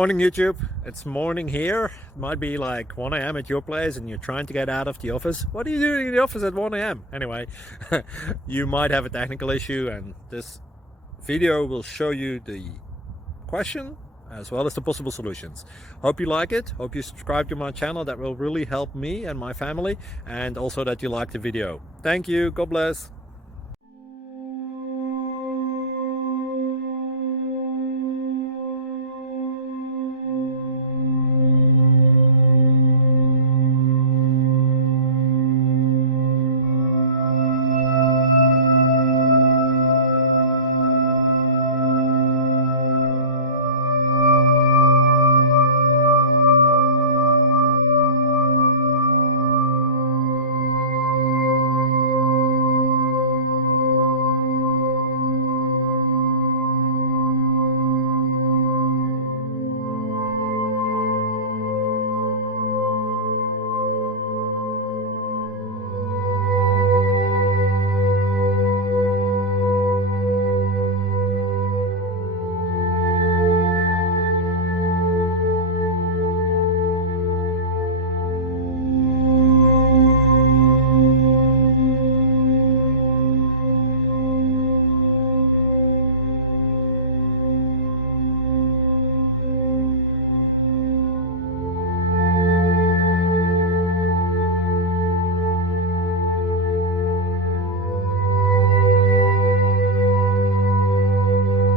Morning YouTube, it's morning here. It might be like 1 a.m. at your place and you're trying to get out of the office. What are you doing in the office at 1 a.m.? Anyway, you might have a technical issue and this video will show you the question as well as the possible solutions. Hope you like it, hope you subscribe to my channel. That will really help me and my family, and also that you like the video. Thank you, God bless.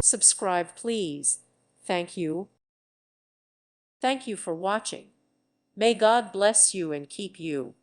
Subscribe, please. Thank you. Thank you for watching. May God bless you and keep you.